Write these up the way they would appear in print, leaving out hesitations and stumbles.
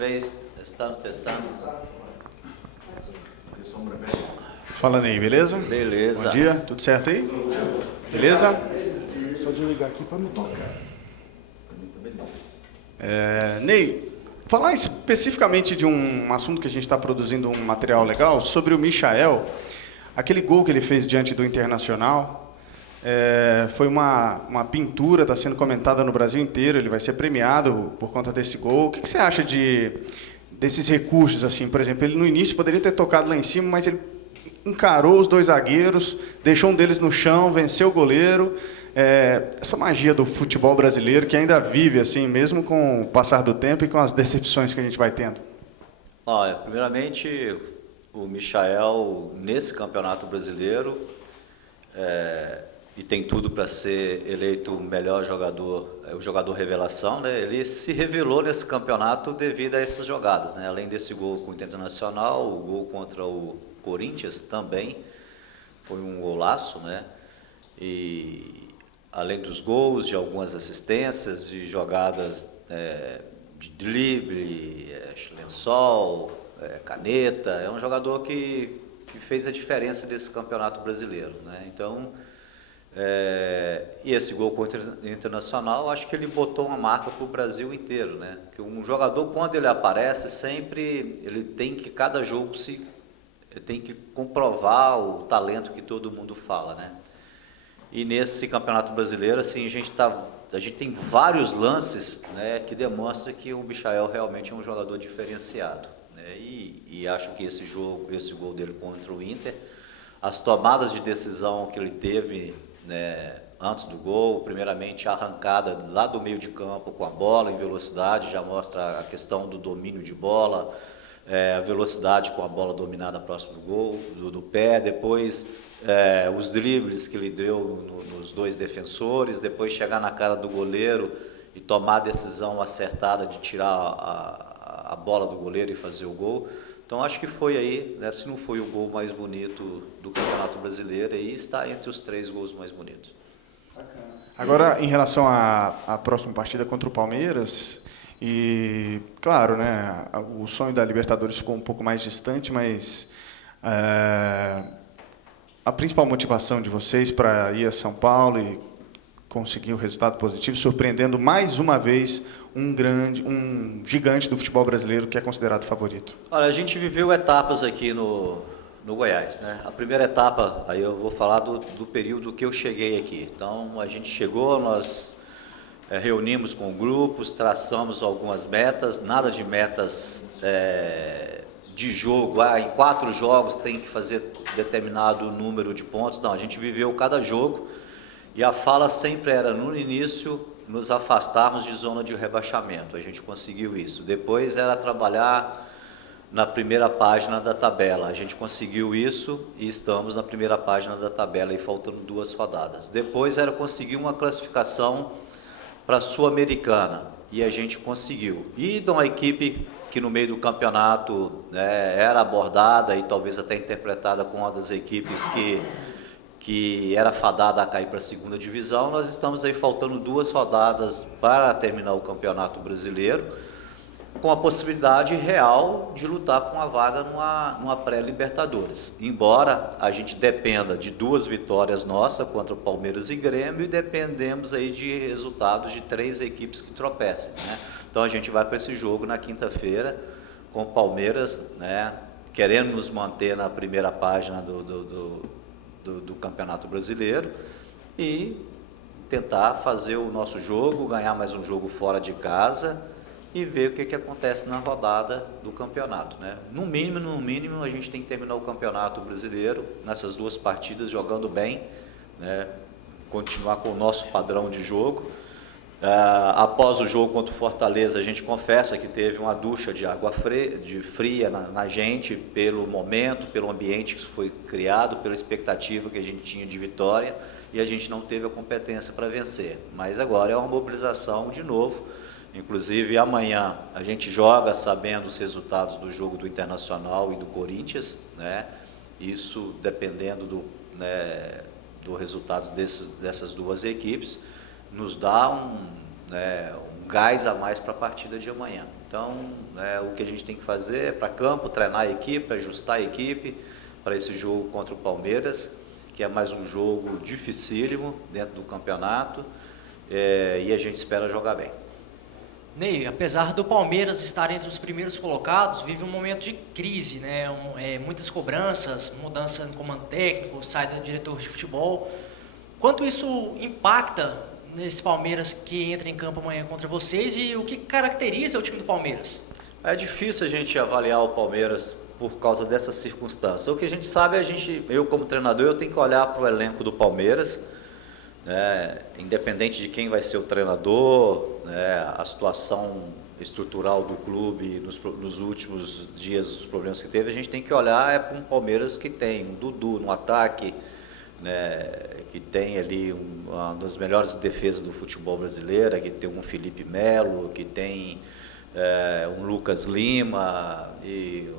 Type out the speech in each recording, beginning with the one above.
3, testando. Falando aí, beleza? Beleza. Bom dia, tudo certo aí? Beleza? Só desligar aqui para não tocar. Ney, falar especificamente de um assunto que a gente está produzindo um material legal, sobre o Michael, aquele gol que ele fez diante do Internacional, foi uma pintura, está sendo comentada no Brasil inteiro, ele vai ser premiado por conta desse gol. O que você acha desses recursos, assim, por exemplo, ele no início poderia ter tocado lá em cima, mas ele encarou os dois zagueiros, deixou um deles no chão, venceu o goleiro. Essa magia do futebol brasileiro que ainda vive assim, mesmo com o passar do tempo e com as decepções que a gente vai tendo. Olha, primeiramente, o Michael, nesse campeonato brasileiro, e tem tudo para ser eleito o melhor jogador, o jogador revelação, né? Ele se revelou nesse campeonato devido a essas jogadas, né? Além desse gol com o Internacional, o gol contra o Corinthians também foi um golaço, né? E além dos gols, de algumas assistências, de jogadas de drible, lençol, caneta, é um jogador que fez a diferença desse campeonato brasileiro, né? Então, e esse gol contra o Internacional, acho que ele botou uma marca para o Brasil inteiro, né? Que um jogador, quando ele aparece, sempre ele tem que, cada jogo, tem que comprovar o talento que todo mundo fala, né? E nesse campeonato brasileiro, assim, a gente tem vários lances, né, que demonstram que o Michael realmente é um jogador diferenciado, né? E acho que esse gol dele contra o Inter, as tomadas de decisão que ele teve, né, antes do gol, primeiramente a arrancada lá do meio de campo com a bola em velocidade, já mostra a questão do domínio de bola, a velocidade com a bola dominada próximo do gol, do pé, depois os dribles que ele deu nos dois defensores, depois chegar na cara do goleiro e tomar a decisão acertada de tirar a bola do goleiro e fazer o gol. Então acho que foi aí, né, se não foi o gol mais bonito do Campeonato Brasileiro, aí está entre os 3 gols mais bonitos. Agora, em relação à próxima partida contra o Palmeiras, e claro, né, o sonho da Libertadores ficou um pouco mais distante, mas a principal motivação de vocês para ir a São Paulo e conseguir um resultado positivo, surpreendendo mais uma vez um gigante do futebol brasileiro que é considerado favorito. Olha, a gente viveu etapas aqui no Goiás, né? A primeira etapa, aí eu vou falar do período que eu cheguei aqui. Então, a gente chegou, nós reunimos com grupos, traçamos algumas metas, nada de metas de jogo, em 4 jogos tem que fazer determinado número de pontos. Não, a gente viveu cada jogo e a fala sempre era, no início, nos afastarmos de zona de rebaixamento. A gente conseguiu isso. Depois era trabalhar na primeira página da tabela. A gente conseguiu isso e estamos na primeira página da tabela, e faltando 2 rodadas. Depois era conseguir uma classificação para a Sul-Americana, e a gente conseguiu. E de uma equipe que no meio do campeonato era abordada e talvez até interpretada como uma das equipes que era fadada a cair para a segunda divisão, nós estamos aí faltando 2 rodadas para terminar o Campeonato Brasileiro, com a possibilidade real de lutar por uma vaga numa pré-Libertadores. Embora a gente dependa de 2 vitórias nossas contra o Palmeiras e Grêmio, e dependemos aí de resultados de 3 equipes que tropecem, né? Então a gente vai para esse jogo na quinta-feira com o Palmeiras, né, querendo nos manter na primeira página do Campeonato Brasileiro e tentar fazer o nosso jogo, ganhar mais um jogo fora de casa e ver o que acontece na rodada do campeonato, né? No mínimo, a gente tem que terminar o Campeonato Brasileiro nessas 2 partidas jogando bem, né? Continuar com o nosso padrão de jogo. Após o jogo contra o Fortaleza, a gente confessa que teve uma ducha de água fria na gente, pelo momento, pelo ambiente que foi criado, pela expectativa que a gente tinha de vitória, e a gente não teve a competência para vencer. Mas agora é uma mobilização de novo. Inclusive, amanhã a gente joga sabendo os resultados do jogo do Internacional e do Corinthians, né? Isso dependendo do resultado dessas 2 equipes, nos dá um gás a mais para a partida de amanhã. Então, o que a gente tem que fazer é para campo, treinar a equipe, ajustar a equipe para esse jogo contra o Palmeiras, que é mais um jogo dificílimo dentro do campeonato, e a gente espera jogar bem. Ney, apesar do Palmeiras estar entre os primeiros colocados, vive um momento de crise, né? Muitas cobranças, mudança no comando técnico, saída do diretor de futebol. Quanto isso impacta nesse Palmeiras que entra em campo amanhã contra vocês e o que caracteriza o time do Palmeiras? É difícil a gente avaliar o Palmeiras por causa dessas circunstâncias. O que a gente sabe, eu como treinador, eu tenho que olhar para o elenco do Palmeiras, né, independente de quem vai ser o treinador, né, a situação estrutural do clube nos últimos dias, os problemas que teve, a gente tem que olhar para um Palmeiras que tem um Dudu no ataque, né, que tem ali uma das melhores defesas do futebol brasileiro, que tem um Felipe Melo, que tem um Lucas Lima e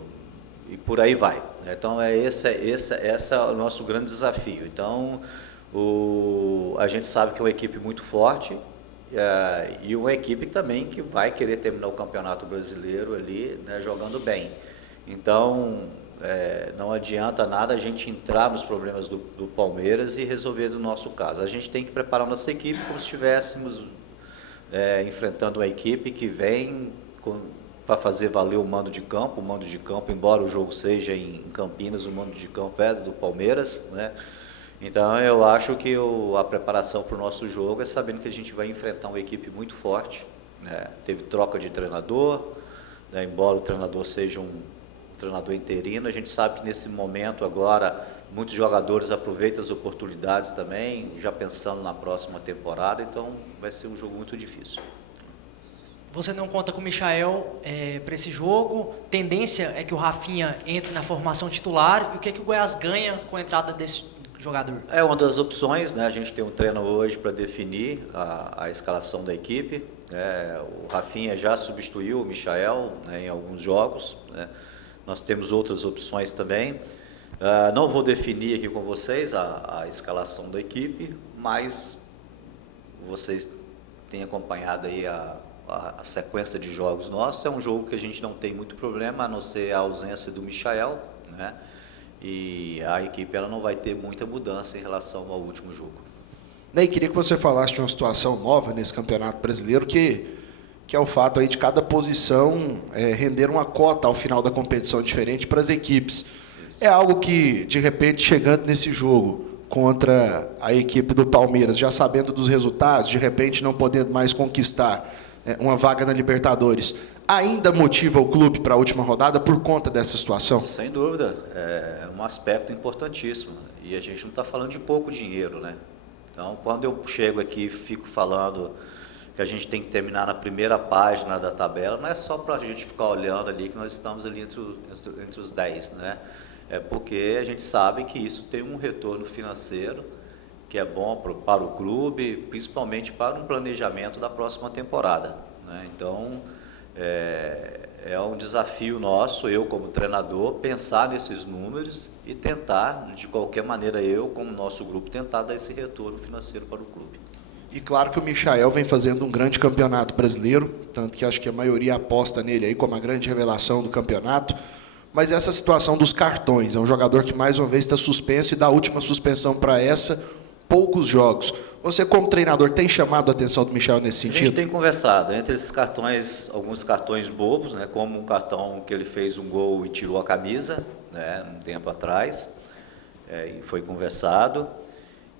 por aí vai. Então esse é o nosso grande desafio. Então a gente sabe que é uma equipe muito forte e uma equipe também que vai querer terminar o Campeonato Brasileiro ali, né, jogando bem. Então não adianta nada a gente entrar nos problemas do Palmeiras e resolver do nosso caso. A gente tem que preparar nossa equipe como se estivéssemos enfrentando uma equipe que vem para fazer valer o mando de campo. O mando de campo, embora o jogo seja em Campinas, o mando de campo é do Palmeiras, né? Então eu acho que a preparação para o nosso jogo é sabendo que a gente vai enfrentar uma equipe muito forte, né? Teve troca de treinador, né? Embora o treinador seja um treinador interino, a gente sabe que nesse momento agora muitos jogadores aproveitam as oportunidades também, já pensando na próxima temporada, então vai ser um jogo muito difícil. Você não conta com o Michael para esse jogo, tendência é que o Rafinha entre na formação titular, e o que é que o Goiás ganha com a entrada desse jogador? É uma das opções, né? A gente tem um treino hoje para definir a escalação da equipe, o Rafinha já substituiu o Michael, né, em alguns jogos, né? Nós temos outras opções também. Não vou definir aqui com vocês a escalação da equipe, mas vocês têm acompanhado aí a sequência de jogos nossos. É um jogo que a gente não tem muito problema, a não ser a ausência do Michael, né? E a equipe ela não vai ter muita mudança em relação ao último jogo. Ney, queria que você falasse de uma situação nova nesse Campeonato Brasileiro, que é o fato aí de cada posição render uma cota ao final da competição diferente para as equipes. Isso. É algo que, de repente, chegando nesse jogo contra a equipe do Palmeiras, já sabendo dos resultados, de repente não podendo mais conquistar uma vaga na Libertadores, ainda motiva o clube para a última rodada por conta dessa situação? Sem dúvida, é um aspecto importantíssimo. E a gente não está falando de pouco dinheiro, né? Então, quando eu chego aqui e fico falando que a gente tem que terminar na primeira página da tabela, não é só para a gente ficar olhando ali que nós estamos ali entre os 10, né? É porque a gente sabe que isso tem um retorno financeiro que é bom para o clube, principalmente para um planejamento da próxima temporada, né? Então, é um desafio nosso, eu como treinador, pensar nesses números e tentar, de qualquer maneira, eu como nosso grupo, tentar dar esse retorno financeiro para o clube. E claro que o Michael vem fazendo um grande campeonato brasileiro, tanto que acho que a maioria aposta nele aí como a grande revelação do campeonato. Mas essa situação dos cartões, é um jogador que mais uma vez está suspenso e da última suspensão para essa, poucos jogos. Você como treinador tem chamado a atenção do Michael nesse sentido? A gente tem conversado, entre esses cartões, alguns cartões bobos, né, como um cartão que ele fez um gol e tirou a camisa, né, um tempo atrás, e foi conversado.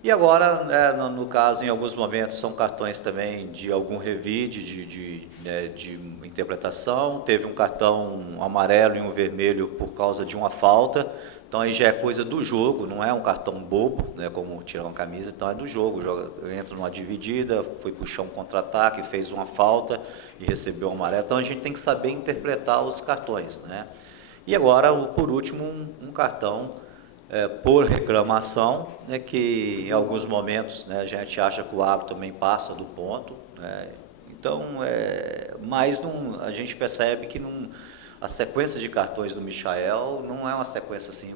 E agora, né, no caso, em alguns momentos, são cartões também de algum revide, de interpretação. Teve um cartão amarelo e um vermelho por causa de uma falta. Então, aí já é coisa do jogo, não é um cartão bobo, né, como tirar uma camisa. Então, é do jogo. Entra numa dividida, foi puxar um contra-ataque, fez uma falta e recebeu um amarelo. Então, a gente tem que saber interpretar os cartões, né? E agora, por último, um cartão por reclamação, né, que em alguns momentos, né, a gente acha que o árbitro também passa do ponto, né? Então, mas a gente percebe que a sequência de cartões do Michael não é uma sequência assim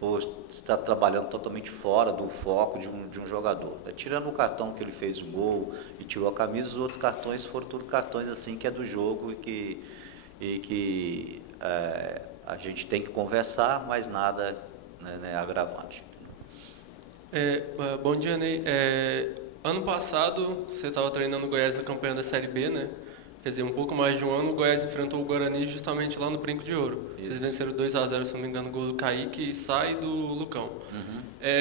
por estar trabalhando totalmente fora do foco de um jogador. Tirando o cartão que ele fez o gol e tirou a camisa, os outros cartões foram tudo cartões assim que é do jogo e que a gente tem que conversar, mas nada, né, agravante. Bom dia, Ney. Ano passado, você estava treinando o Goiás na campanha da Série B, né? Quer dizer, um pouco mais de um ano, o Goiás enfrentou o Guarani justamente lá no Brinco de Ouro. Isso. Vocês venceram 2-0, se não me engano, o gol do Kaique e sai do Lucão.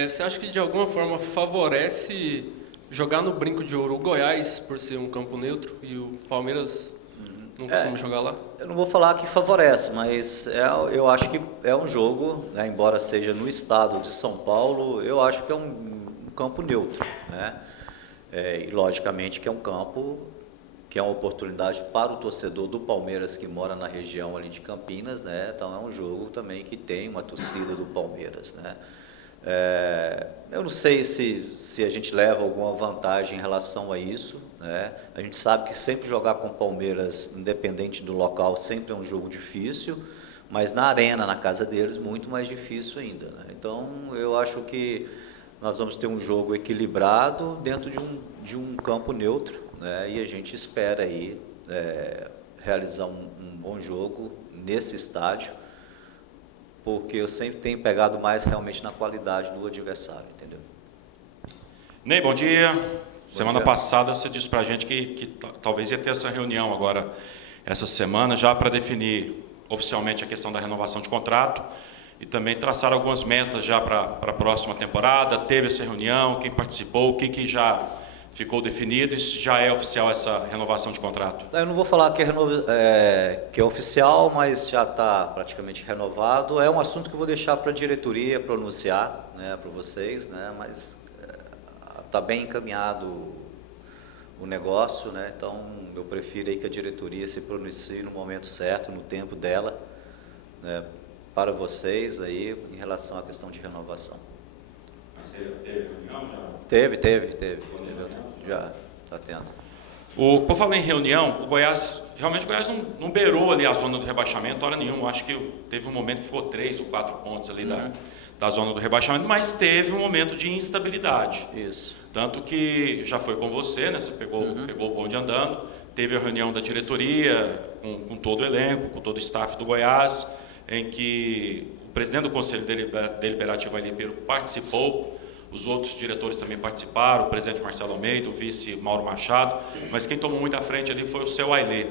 Você acha que de alguma forma favorece jogar no Brinco de Ouro o Goiás, por ser um campo neutro, e o Palmeiras não costuma jogar lá? Eu não vou falar que favorece, mas eu acho que é um jogo, né, embora seja no estado de São Paulo, eu acho que é um campo neutro, né? E logicamente que é um campo que é uma oportunidade para o torcedor do Palmeiras que mora na região ali de Campinas, né? Então é um jogo também que tem uma torcida do Palmeiras, né? Eu não sei se a gente leva alguma vantagem em relação a isso, né? A gente sabe que sempre jogar com o Palmeiras, independente do local, sempre é um jogo difícil, mas na arena, na casa deles, muito mais difícil ainda, né? Então eu acho que nós vamos ter um jogo equilibrado dentro de um campo neutro, né? E a gente espera aí realizar um bom jogo nesse estádio, porque eu sempre tenho pegado mais realmente na qualidade do adversário, entendeu? Ney, bom dia. Semana dia. passada você disse para a gente que talvez ia ter essa reunião agora, essa semana, já para definir oficialmente a questão da renovação de contrato e também traçar algumas metas já para a próxima temporada. Teve essa reunião, quem participou, o que já ficou definido, isso já é oficial, essa renovação de contrato? Eu não vou falar que é oficial, mas já está praticamente renovado. É um assunto que eu vou deixar para a diretoria pronunciar, né, para vocês, né, mas está bem encaminhado o negócio, né, então eu prefiro aí que a diretoria se pronuncie no momento certo, no tempo dela, né, para vocês aí em relação à questão de renovação. Mas teve reunião já? Teve. Já está tendo. Por falar em reunião, o Goiás não beirou ali a zona do rebaixamento, hora nenhuma. Acho que teve um momento que ficou 3 ou 4 pontos ali da zona do rebaixamento, mas teve um momento de instabilidade. Isso. Tanto que já foi com você, né? Você pegou o bonde andando, teve a reunião da diretoria com todo o elenco, com todo o staff do Goiás, em que o presidente do Conselho Deliberativo ali participou. Os outros diretores também participaram, o presidente Marcelo Almeida, o vice Mauro Machado, mas quem tomou muita frente ali foi o seu Ailê.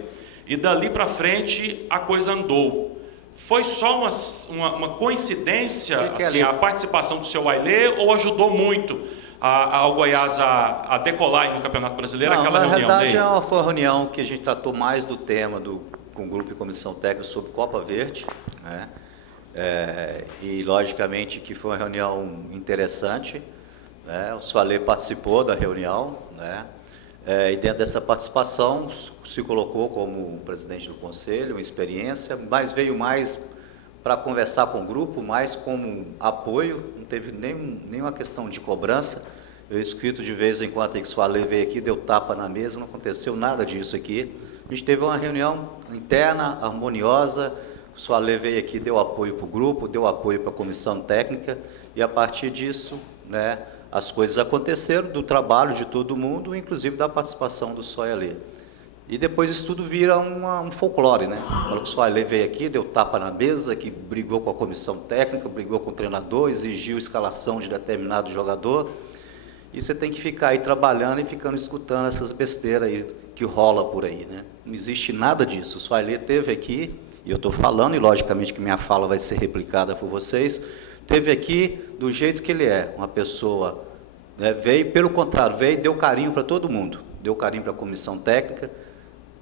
E dali para frente a coisa andou. Foi só uma coincidência assim, a participação do seu Ailê ou ajudou muito ao Goiás a decolar no Campeonato Brasileiro? Não, aquela na reunião realidade foi uma reunião que a gente tratou mais do tema com o grupo e comissão técnica sobre Copa Verde, né? E logicamente que foi uma reunião interessante, né? O Soalê participou da reunião, né? E dentro dessa participação se colocou como presidente do conselho, uma experiência, mas veio mais para conversar com o grupo, mais como apoio, não teve nenhuma questão de cobrança. Eu escrito de vez em quando que o Soalê veio aqui, deu tapa na mesa, não aconteceu nada disso aqui. A gente teve uma reunião interna, harmoniosa. O Soalê veio aqui, deu apoio para o grupo, deu apoio para a comissão técnica, e a partir disso, né, as coisas aconteceram, do trabalho de todo mundo, inclusive da participação do Soalê. E depois isso tudo vira um folclore, né? O Soalê veio aqui, deu tapa na mesa, que brigou com a comissão técnica, brigou com o treinador, exigiu escalação de determinado jogador, e você tem que ficar aí trabalhando e ficando escutando essas besteiras aí que rola por aí, né? Não existe nada disso. O Soalê esteve aqui, e eu estou falando, e logicamente que minha fala vai ser replicada por vocês, teve aqui do jeito que ele é, uma pessoa, né, veio, pelo contrário, veio e deu carinho para todo mundo, deu carinho para a comissão técnica,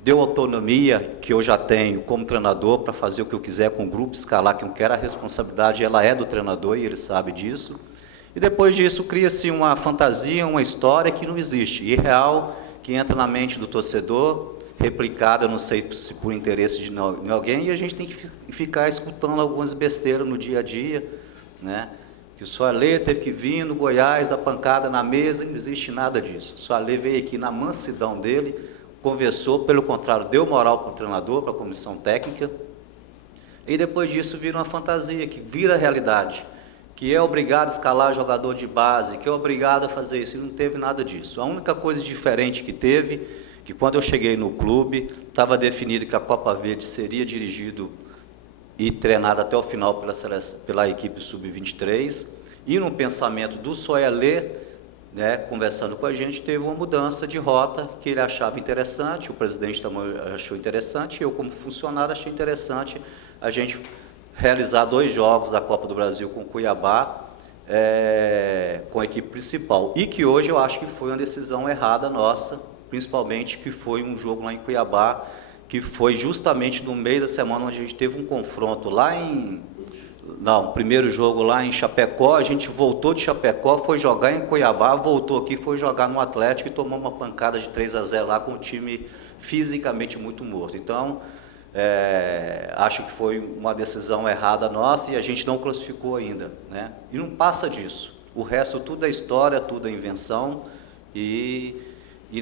deu autonomia que eu já tenho como treinador para fazer o que eu quiser com o grupo, escalar quem eu quero, a responsabilidade ela é do treinador e ele sabe disso, e depois disso cria-se uma fantasia, uma história que não existe, irreal, que entra na mente do torcedor, replicada, não sei se por interesse de alguém, e a gente tem que ficar escutando algumas besteiras no dia a dia, né? Que o Soalê teve que vir no Goiás, dar pancada na mesa, não existe nada disso. O Soalê veio aqui na mansidão dele, conversou, pelo contrário, deu moral para o treinador, para a comissão técnica, e depois disso vira uma fantasia, que vira realidade, que é obrigado a escalar jogador de base, que é obrigado a fazer isso, e não teve nada disso. A única coisa diferente que teve, que quando eu cheguei no clube, estava definido que a Copa Verde seria dirigido e treinado até o final pela equipe Sub-23, e no pensamento do Soailê, né, conversando com a gente, teve uma mudança de rota que ele achava interessante, o presidente também achou interessante, eu como funcionário achei interessante a gente realizar 2 jogos da Copa do Brasil com o Cuiabá, com a equipe principal, e que hoje eu acho que foi uma decisão errada nossa, principalmente que foi um jogo lá em Cuiabá, que foi justamente no meio da semana onde a gente teve um confronto o primeiro jogo lá em Chapecó, a gente voltou de Chapecó, foi jogar em Cuiabá, voltou aqui, foi jogar no Atlético e tomou uma pancada de 3-0 lá com um time fisicamente muito morto. Então, acho que foi uma decisão errada nossa e a gente não classificou ainda, né? E não passa disso. O resto tudo é história, tudo é invenção e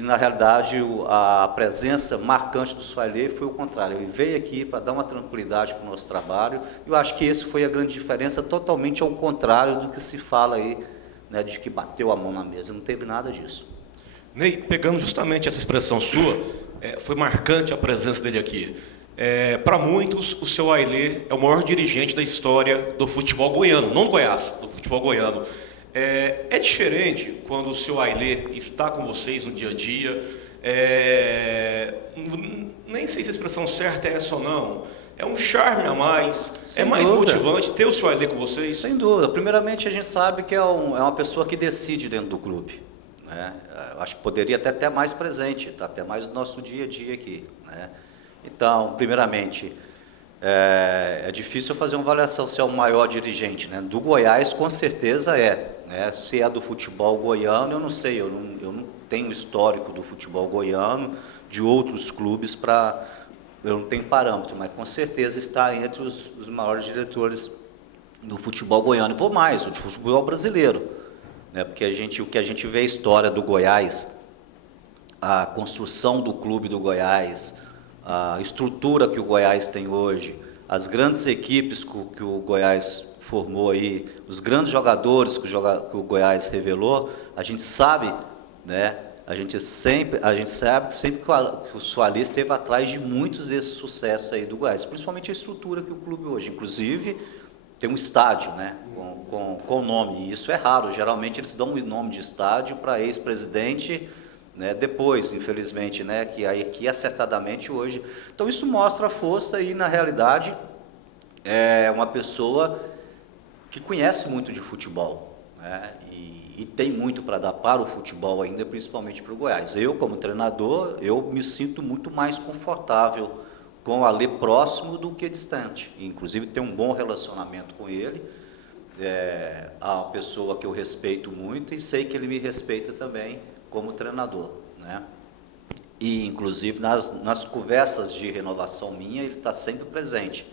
na realidade a presença marcante do Soailê foi o contrário. Ele veio aqui para dar uma tranquilidade para o nosso trabalho e eu acho que esse foi a grande diferença, totalmente ao contrário do que se fala aí, né, de que bateu a mão na mesa. Não teve nada disso. Ney, pegando justamente essa expressão sua, foi marcante a presença dele aqui. Para muitos, o seu Ailê é o maior dirigente da história do futebol goiano, não do Goiás, do futebol goiano. É diferente quando o seu Ailê está com vocês no dia a dia, nem sei se a expressão certa é essa ou não, é um charme a mais, Sem mais dúvida. motivante ter o seu Ailê com vocês? Sem dúvida. Primeiramente, a gente sabe que é uma pessoa que decide dentro do clube, né? Acho que poderia até mais presente, até mais no nosso dia a dia aqui, né? Então, primeiramente, é difícil fazer uma avaliação se é o maior dirigente, né? Do Goiás, com certeza né? Se é do futebol goiano, eu não sei, eu não tenho histórico do futebol goiano, de outros clubes, eu não tenho parâmetro, mas com certeza está entre os maiores diretores do futebol goiano. E vou mais, o de futebol brasileiro, né? Porque o que a gente vê a história do Goiás, a construção do clube do Goiás, a estrutura que o Goiás tem hoje, as grandes equipes que o Goiás formou aí, os grandes jogadores que o Goiás revelou, a gente sabe, né? A gente sabe que sempre que o Soailê esteve atrás de muitos desses sucessos aí do Goiás, principalmente a estrutura que o clube hoje, inclusive tem um estádio, né? Com nome, e isso é raro, geralmente eles dão o nome de estádio para ex-presidente, né, depois, infelizmente, né, que aqui acertadamente hoje. Então isso mostra a força e, na realidade, é uma pessoa que conhece muito de futebol, né, e tem muito para dar para o futebol ainda, principalmente para o Goiás. Eu, como treinador, eu me sinto muito mais confortável com o Alê próximo do que distante. Inclusive, tenho um bom relacionamento com ele, é uma pessoa que eu respeito muito e sei que ele me respeita também como treinador, né? E, inclusive, nas conversas de renovação minha, ele está sempre presente,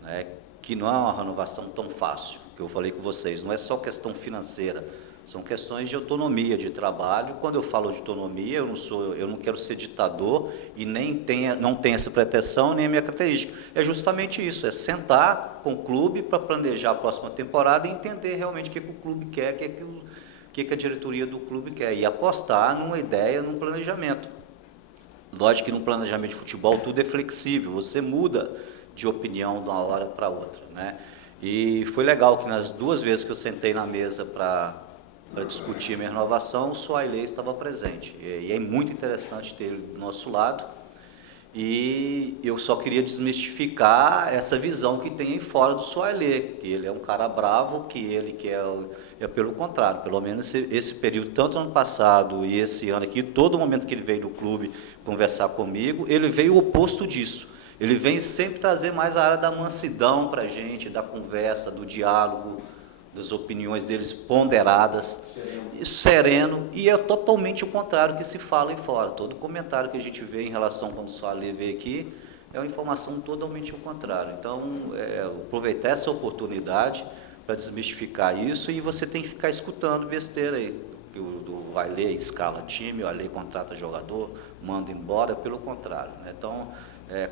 né? Que não é uma renovação tão fácil, que eu falei com vocês, não é só questão financeira, são questões de autonomia de trabalho. Quando eu falo de autonomia, eu não quero ser ditador e não tenho essa pretensão, nem a minha característica. É justamente isso, é sentar com o clube para planejar a próxima temporada e entender realmente o que o clube quer, o que a diretoria do clube quer, e apostar numa ideia, num planejamento. Lógico que no planejamento de futebol tudo é flexível, você muda de opinião de uma hora para outra, né? E foi legal que nas 2 vezes que eu sentei na mesa para discutir a minha renovação, o Soailê estava presente. E é muito interessante ter ele do nosso lado. E eu só queria desmistificar essa visão que tem aí fora do Soailê, que ele é um cara bravo, que ele quer... pelo contrário, pelo menos esse período, tanto ano passado e esse ano aqui, todo momento que ele veio do clube conversar comigo, ele veio o oposto disso. Ele vem sempre trazer mais a área da mansidão para a gente, da conversa, do diálogo, das opiniões deles ponderadas, sereno, e é totalmente o contrário que se fala aí fora. Todo comentário que a gente vê em relação quando o Soailê veio aqui é uma informação totalmente o contrário. Então, aproveitar essa oportunidade para desmistificar isso, e você tem que ficar escutando besteira aí. O Ailê escala time, o Ailê contrata jogador, manda embora, pelo contrário, né? Então,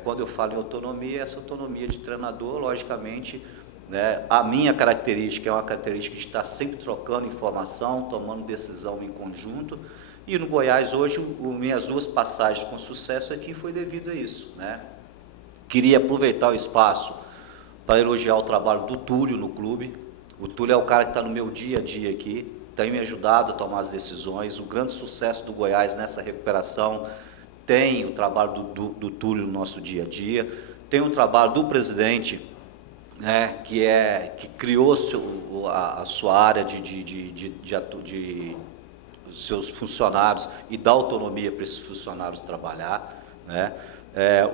quando eu falo em autonomia, essa autonomia de treinador, logicamente, né? A minha característica é uma característica de estar sempre trocando informação, tomando decisão em conjunto. E no Goiás hoje, minhas 2 passagens com sucesso aqui foi devido a isso, né? Queria aproveitar o espaço para elogiar o trabalho do Túlio no clube. O Túlio é o cara que está no meu dia a dia aqui, tem me ajudado a tomar as decisões. O grande sucesso do Goiás nessa recuperação tem o trabalho do Túlio no nosso dia a dia, tem o trabalho do presidente, né, que criou a sua área de seus funcionários e dá autonomia para esses funcionários trabalhar, né?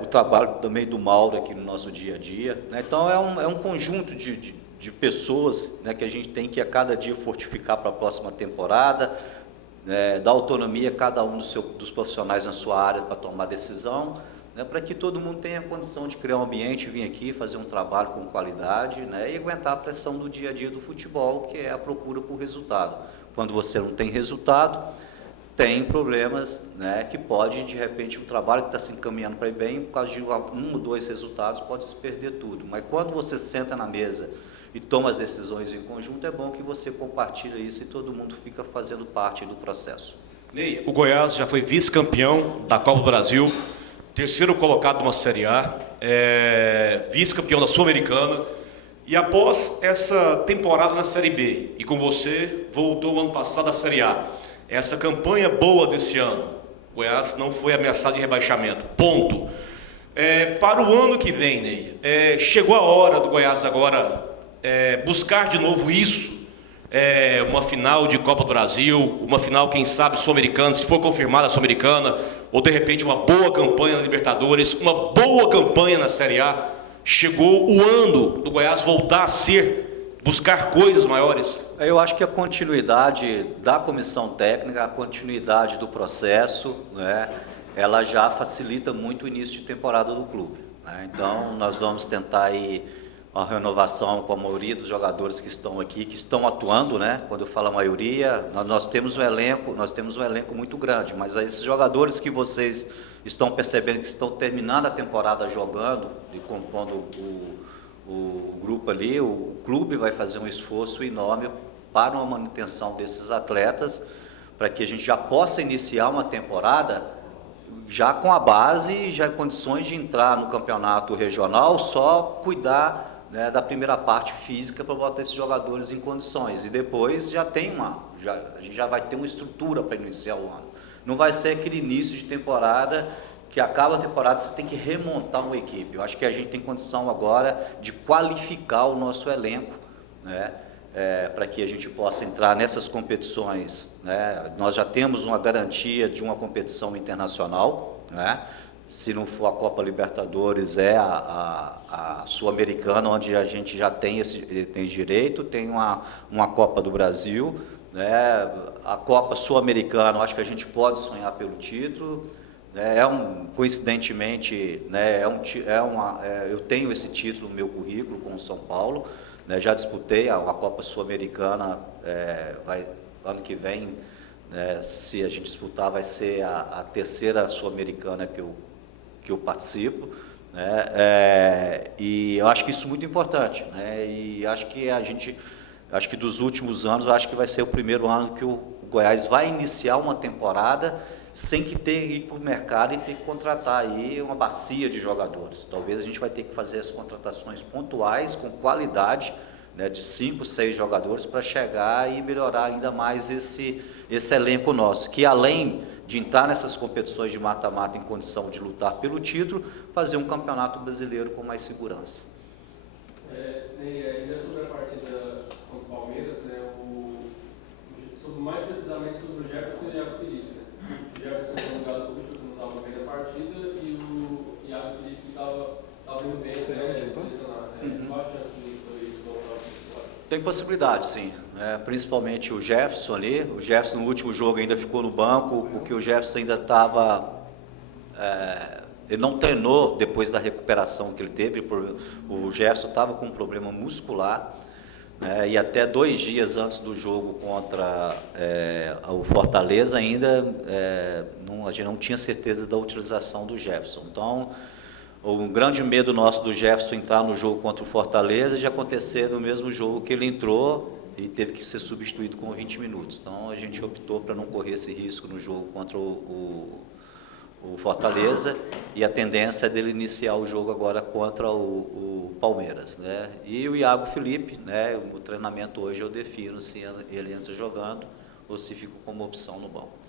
O trabalho também do Mauro aqui no nosso dia a dia, né? Então é um conjunto de pessoas, né, que a gente tem que a cada dia fortificar para a próxima temporada, dar autonomia a cada um dos profissionais na sua área para tomar decisão, né, para que todo mundo tenha condição de criar um ambiente, vir aqui fazer um trabalho com qualidade, né, e aguentar a pressão do dia a dia do futebol, que é a procura por resultado. Quando você não tem resultado, tem problemas, né, que pode, de repente, o trabalho que está se encaminhando para ir bem, por causa de 1 ou 2 resultados, pode se perder tudo. Mas quando você senta na mesa e toma as decisões em conjunto, é bom que você compartilha isso e todo mundo fica fazendo parte do processo. Ney, o Goiás já foi vice-campeão da Copa do Brasil, 3º colocado numa Série A, vice-campeão da Sul-Americana, e após essa temporada na Série B, e com você, voltou ano passado à Série A. Essa campanha boa desse ano, o Goiás não foi ameaçado de rebaixamento, ponto. Para o ano que vem, Ney, chegou a hora do Goiás agora buscar de novo isso, uma final de Copa do Brasil, uma final, quem sabe, Sul-Americana, se for confirmada a Sul-Americana, ou de repente uma boa campanha na Libertadores, uma boa campanha na Série A. Chegou o ano do Goiás voltar a buscar coisas maiores? Eu acho que a continuidade da comissão técnica, a continuidade do processo, né, ela já facilita muito o início de temporada do clube, né? Então, nós vamos tentar aí uma renovação com a maioria dos jogadores que estão aqui, que estão atuando, né? Quando eu falo a maioria, nós temos um elenco muito grande, mas esses jogadores que vocês estão percebendo que estão terminando a temporada jogando e compondo o grupo ali, o clube vai fazer um esforço enorme para uma manutenção desses atletas, para que a gente já possa iniciar uma temporada já com a base, já em condições de entrar no campeonato regional, só cuidar, né, da primeira parte física para botar esses jogadores em condições, e depois a gente já vai ter uma estrutura para iniciar o ano. Não vai ser aquele início de temporada que acaba a temporada, você tem que remontar uma equipe. Eu acho que a gente tem condição agora de qualificar o nosso elenco, né, para que a gente possa entrar nessas competições, né? Nós já temos uma garantia de uma competição internacional, né? Se não for a Copa Libertadores, a Sul-Americana, onde a gente já tem tem direito, tem uma Copa do Brasil, né? A Copa Sul-Americana, acho que a gente pode sonhar pelo título, né? Coincidentemente, né, eu tenho esse título no meu currículo com o São Paulo, né? Já disputei a Copa Sul-Americana, ano que vem, né, se a gente disputar, vai ser a 3ª Sul-Americana que eu participo, né? E eu acho que isso é muito importante, né? E acho que dos últimos anos, eu acho que vai ser o primeiro ano que o Goiás vai iniciar uma temporada sem que ir para o mercado e ter que contratar aí uma bacia de jogadores. Talvez a gente vai ter que fazer as contratações pontuais, com qualidade, né, de 5, 6 jogadores, para chegar e melhorar ainda mais esse elenco nosso, que além de entrar nessas competições de mata-mata em condição de lutar pelo título, fazer um campeonato brasileiro com mais segurança. Ainda sobre a partida contra o Palmeiras, né, mais precisamente sobre o Jefferson e o Iago Felipe. Né? O Jefferson foi jogado por chute, não estava bem na partida, e o Iago Felipe estava indo bem, né, selecionado. Qual a chance de isso voltar ao titular? Tem possibilidade, sim. Principalmente o Jefferson ali. O Jefferson no último jogo ainda ficou no banco, porque o Jefferson ainda estava... ele não treinou depois da recuperação que ele teve. O Jefferson estava com um problema muscular, né, e até 2 dias antes do jogo contra o Fortaleza ainda a gente não tinha certeza da utilização do Jefferson. Então, um grande medo nosso do Jefferson entrar no jogo contra o Fortaleza de acontecer no mesmo jogo que ele entrou e teve que ser substituído com 20 minutos. Então a gente optou para não correr esse risco no jogo contra o Fortaleza, e a tendência é dele iniciar o jogo agora contra o Palmeiras, né? E o Iago Felipe, né? O treinamento hoje eu defino se ele entra jogando ou se fica como opção no banco.